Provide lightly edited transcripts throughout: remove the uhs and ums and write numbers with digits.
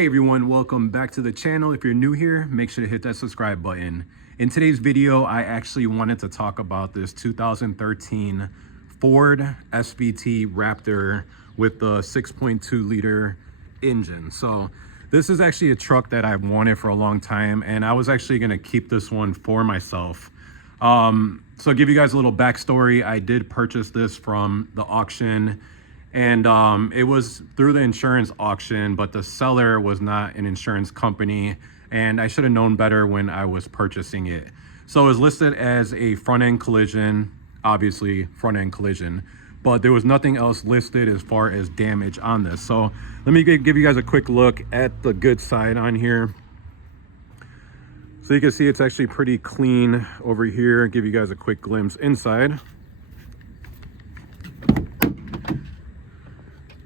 Hey everyone, welcome back to the channel. If you're new here, make sure to hit that subscribe button. In today's video, I actually wanted to talk about this 2013 Ford SVT Raptor with the 6.2 liter engine. So this is actually a truck that I've wanted for a long time, and I was actually gonna keep this one for myself. So give you guys a little backstory. I did purchase this from the auction, and it was through the insurance auction, but the seller was not an insurance company, and I should have known better when I was purchasing it. So it was listed as a front-end collision, obviously front-end collision, but there was nothing else listed as far as damage on this. So let me give you guys a quick look at the good side on here. So you can see it's actually pretty clean over here. Give you guys a quick glimpse inside.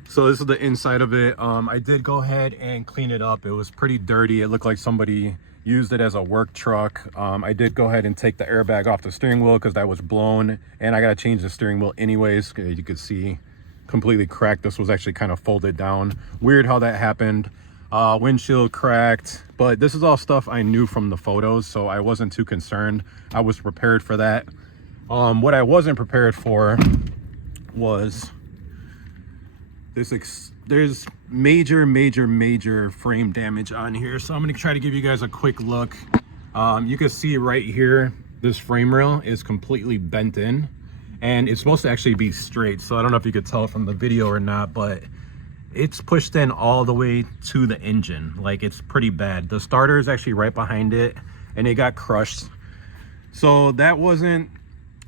So this is the inside of it. I did go ahead and clean it up. It was pretty dirty. It looked like somebody used it as a work truck. I did go ahead and take the airbag off the steering wheel because that was blown, and I got to change the steering wheel anyways. You could see completely cracked. This was actually kind of folded down. Weird how that happened. Windshield cracked, but this is all stuff I knew from the photos, so I wasn't too concerned. I was prepared for that. What I wasn't prepared for was there's major frame damage on here. So I'm going to try to give you guys a quick look. You can see right here, this frame rail is completely bent in, and it's supposed to actually be straight. So I don't know if you could tell from the video or not, but it's pushed in all the way to the engine. Like, it's pretty bad. The starter is actually right behind it, and it got crushed. So that wasn't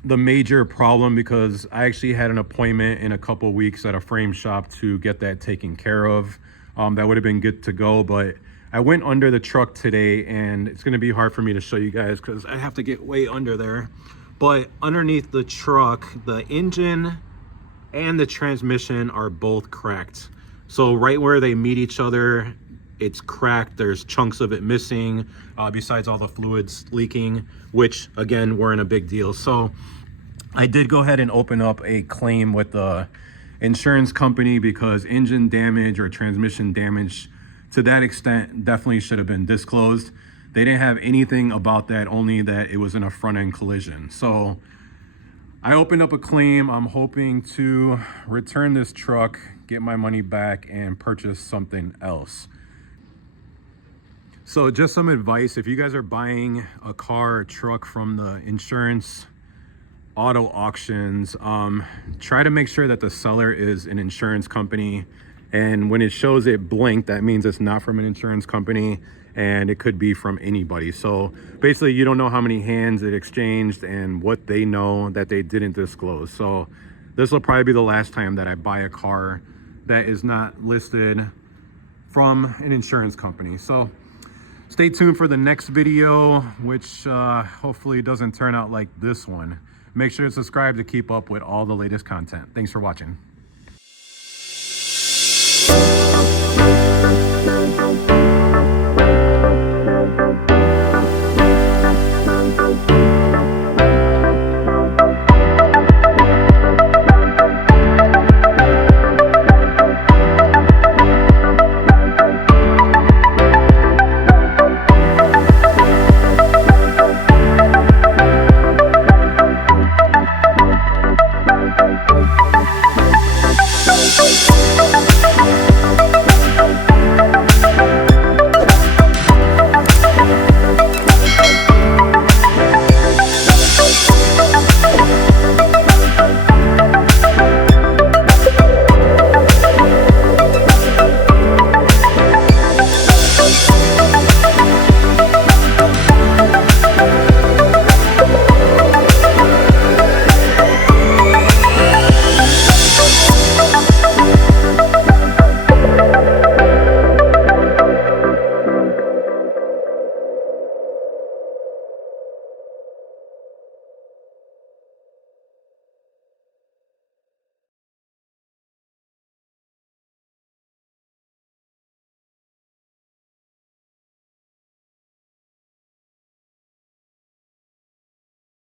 the major problem, because I actually had an appointment in a couple weeks at a frame shop to get that taken care of. That would have been good to go, but I went under the truck today, and it's going to be hard for me to show you guys because I have to get way under there. But underneath the truck, the engine and the transmission are both cracked. So right where they meet each other, it's cracked. There's chunks of it missing, besides all the fluids leaking, which again weren't a big deal. So I did go ahead and open up a claim with the insurance company, because engine damage or transmission damage to that extent definitely should have been disclosed. They didn't have anything about that, only that it was in a front-end collision. So I opened up a claim. I'm hoping to return this truck, get my money back, and purchase something else. So just some advice: if you guys are buying a car or truck from the insurance auto auctions, try to make sure that the seller is an insurance company, and when it shows it blinked, that means it's not from an insurance company, and it could be from anybody. So basically, you don't know how many hands it exchanged and what they know that they didn't disclose. So this will probably be the last time that I buy a car that is not listed from an insurance company. So stay tuned for the next video, which hopefully doesn't turn out like this one. Make sure to subscribe to keep up with all the latest content. Thanks for watching.